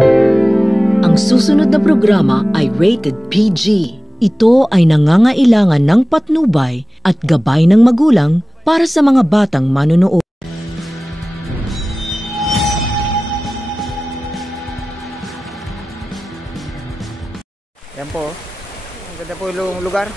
Ang susunod na programa ay rated PG. Ito ay nangangailangan ng patnubay at gabay ng magulang para sa mga batang manonood. Yan po. Ang ganda po yung lugar.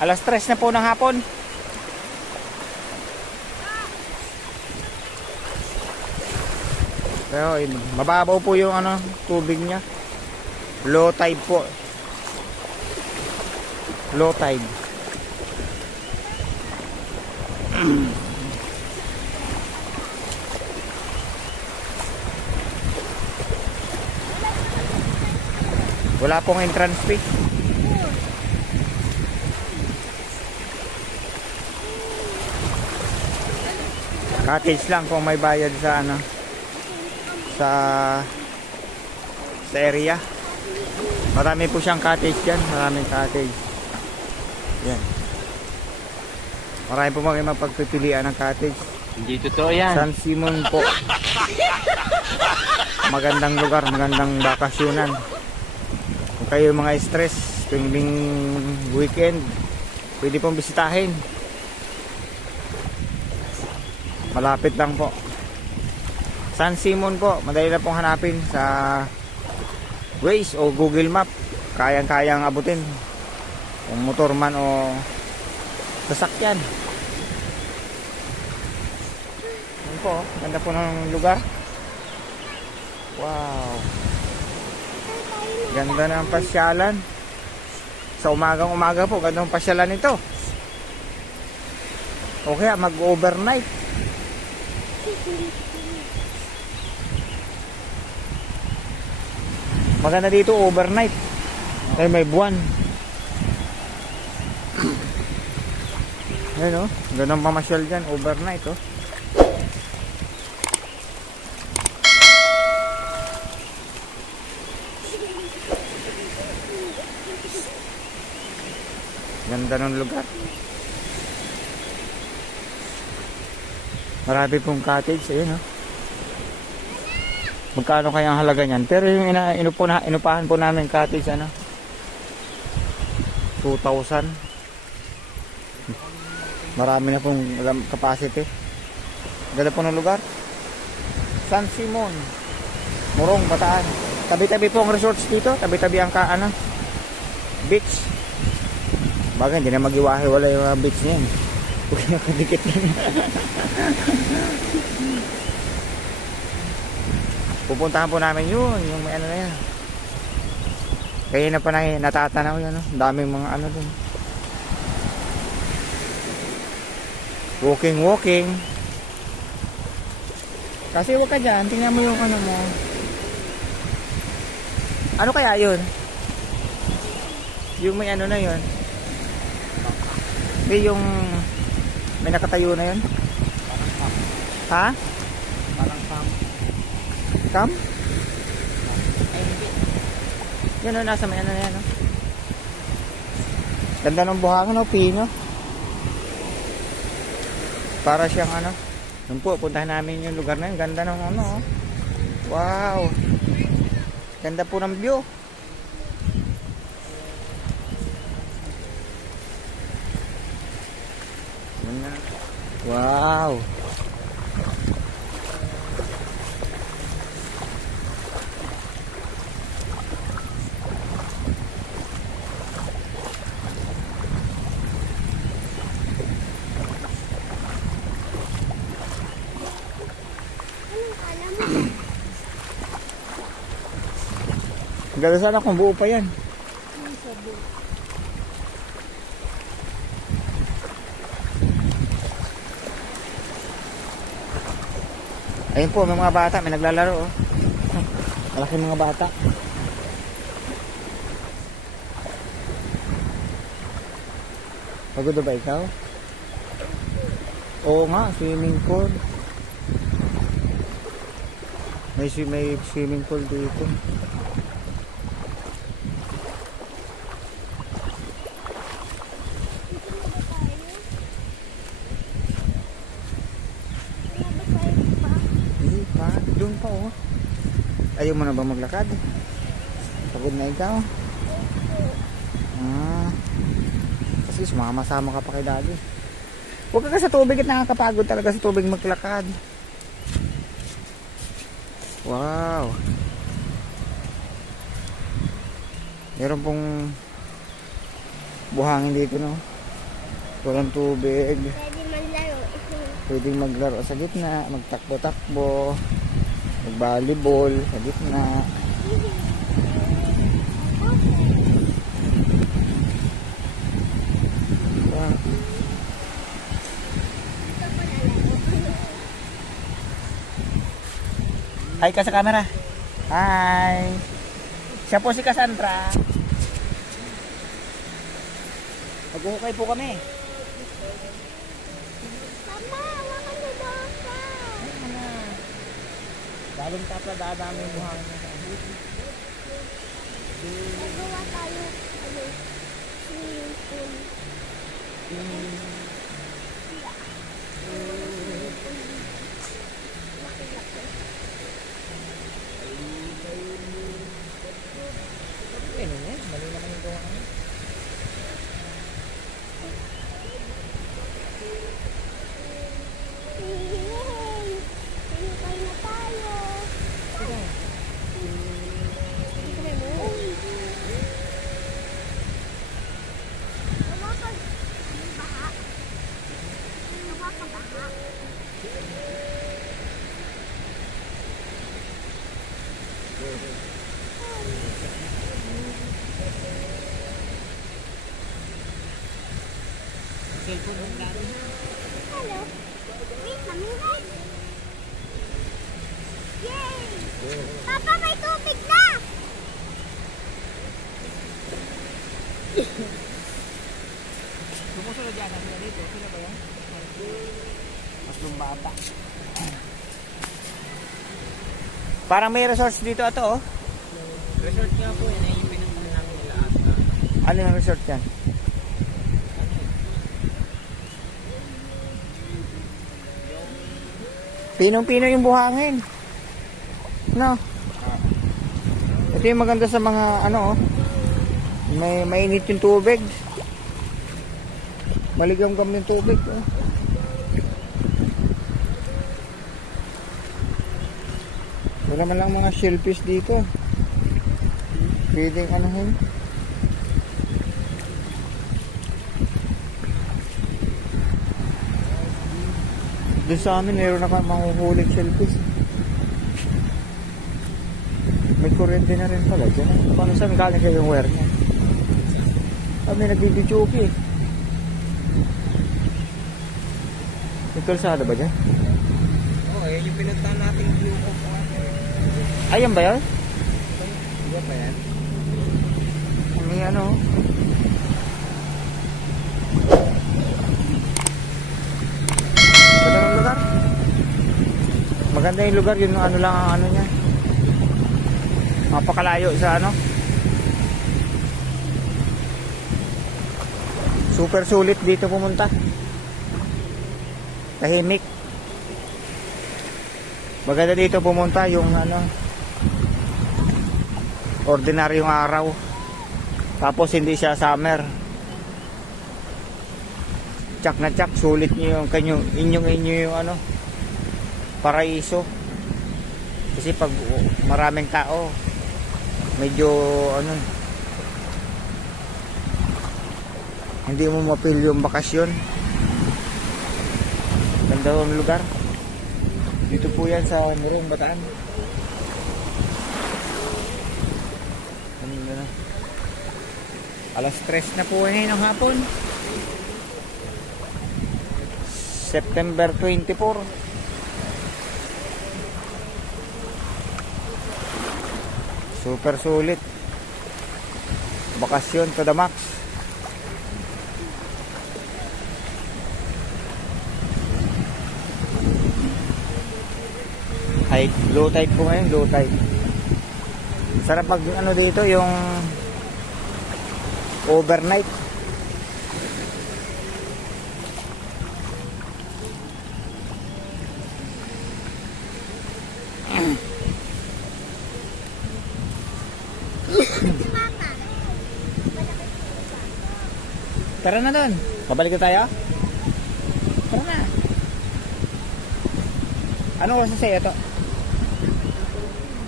Alas 3 na po ng hapon. Pero mababaw po yung tubig niya. Low tide po. Low tide. Wala pong entrance fee. Cottage lang kung may bayad sa sa area. Marami po siyang cottage diyan, maraming cottage. Yan. Marami po mapagpipilian ng cottage. Hindi totoo yan. San Simon po. Magandang lugar, magandang bakasyonan. Kung kayo mga stress tuwing weekend, pwede pong bisitahin. Malapit lang po. San Simon po, madali na pong hanapin sa Waze o Google Map. Kayang-kayang abutin kung motor man o sasakyan. Yan po, ganda po ng lugar. Wow, ganda ng pasyalan. Sa umagang-umaga po, ganda ng pasyalan ito. O kaya mag-overnight. Maganda dito overnight. Ay may buwan. Ayun o, ganang pamasyal dyan overnight o. Ganda ng lugar. Marami pong cottage, ayun o. Magkano kaya ang halaga niyan? Pero yung inupahan po namin cottage 2,000. Marami na pong capacity. Ganda po ng lugar. San Simon, Morong, Bataan. Tabi-tabi po ang resorts dito. Tabi-tabi ang beach. Bagay, hindi na mag-iwahe-wala yung beach niyan. Huwag na kadikit yan. Pupuntahan po namin yun, yung may na yan. Kaya na pa natatanaw yan, daming mga dun. Walking. Kasi huwag ka dyan, tingnan mo yung mo. Ano kaya yun? Yung may na yun. Hindi yung may nakatayo na yun. Ha? Cam? Yan o, nasa may na yan o. Ganda ng buhangin o, pino. Para siyang Yun po, puntahan namin yung lugar na yun. Ganda ng o. Wow. Ganda po ng view. Wow. Ganda sana kung buo pa yan. Ayun po, may mga bata, may naglalaro oh. Malaki mga bata. Pagod ba ikaw? Oo nga, swimming pool. May swimming pool dito. Doon pa oh. Ayaw mo na ba maglakad? Pagod na ikaw? Kasi sumama-sama ka pa kay daddy. Huwag ka sa tubig at nakakapagod talaga sa tubig maglakad. Wow. Meron pong buhangin dito, no? Walang tubig. Pwedeng maglaro sa gitna, magtakbo-takbo, mag-volleyball sa gitna. Hi ka sa camera. Hi. Siya po si Cassandra. Mag-uhukay po kami. Mama, wala ka na baka. Dalong tapla, dadami yung buhangin na sa abot. Nagawa tayo, swimming pool. Ano yan? Mali naman yung gawa kami. Yay! Hinukay na tayo. Baha. Cellphone mo natin. Hello. Wait, mamingay. Yay! Papa, may tubig na! Sumusunod yan sila dito. Sino ba yan? Mas lumbata. Parang may resorts dito ito oh. Resort nga po yun ay yung pinuntahan namin nila ata. Ano yung resort yan? Pinong-pino yung buhangin. No. Ito yung maganda sa mga ano oh. May mainit yung tubig. Maligamgam yung tubig oh. Wala man lang mga shellfish dito. Pwedeng anuhin. Doon sa amin meron na mahuhuling shellfish. May kuryente na rin pala dyan. Paano saan galing kayo yung wire niya? Kami nagbibidyoke eh. May kalsada ba dyan? Oo, yun yung pinuntahan natin view ko po. Ayan ba yan? Diba ba yan? May ano. Ganda ng lugar. Maganda yung lugar. Yung ano lang ang ano niya. Mapakalayo sa ano. Super sulit dito pumunta. Tahimik. Maganda dito pumunta yung ano. Ordinaryong araw. Tapos hindi siya summer. Tsak na tsak, sulit niyo yung inyo yung ano, paraiso. Kasi pag maraming tao, medyo ano, hindi mo mapil yung bakasyon. Ganda ng lugar. Dito po yan sa Morong, Bataan. Alas 3 na po ngayon ng hapon. September 24. Super sulit. Bakasyon to the max. Low tide po ngayon, low tide. Sarap pag ano dito yung overnight. Tara na doon. Babalik na tayo? Tara na. Ano oras na sa'yo ito?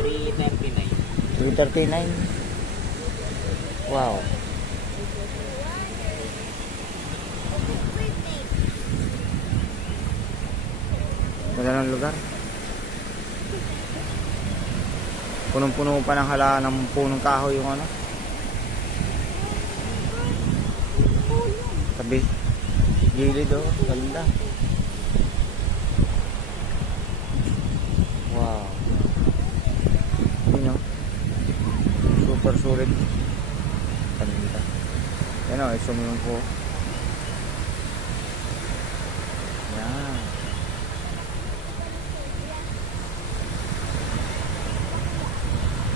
3:39. 3:39. Wow. Ganda ng lugar. Punong-puno pa ng hala ng punong kahoy yung ano. Tabi. Gilid oh. Ganda. Wow. Yun oh. Super sulit. Ganda. Yan oh. Sumulong po. Yan.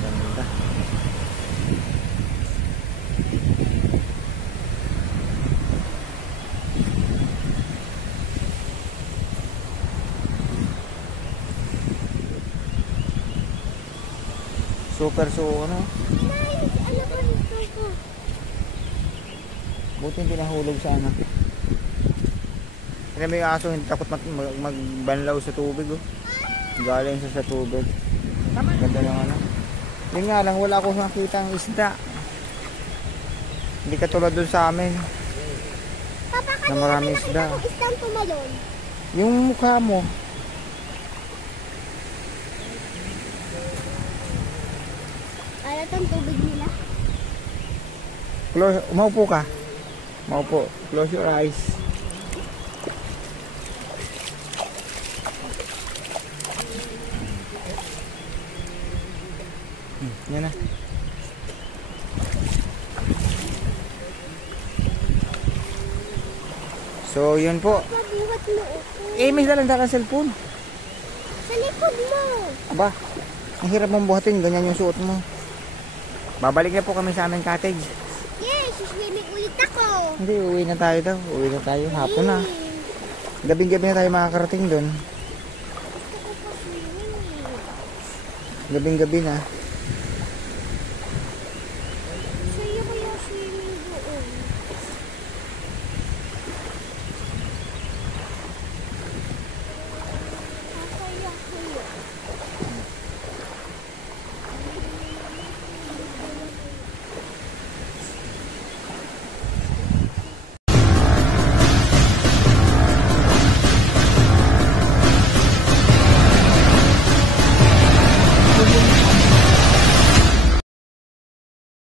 Ganda. Super ano? Ano ba nito ko? Buti hindi nahulog sana. Kaya may aso hindi takot magbanlaw sa tubig oh. Galing siya sa tubig. Ganda ng ano. Yun nga lang wala akong nakita ang isda. Hindi katulad dun sa amin Papa, na kanina maraming may isda. nakita kong isdang tumalon. Yung mukha mo. Alat ang tubig nila. Umaupo ka. Umaupo. Close your eyes. Yan na. So, yun po. Pabuhat mo ako. Eh, may dalang cellphone. Sa likod mo. Aba, ang hirap mong buhatin. Ganyan yung suot mo. Babalik na po kami sa aming cottage. Yes, swimming ulit ako. Hindi, uwi na tayo daw. Uwi na tayo. Hapon na. Gabing-gabi na tayo makakarating doon. Gusto ko pa swimming. Gabing-gabi na.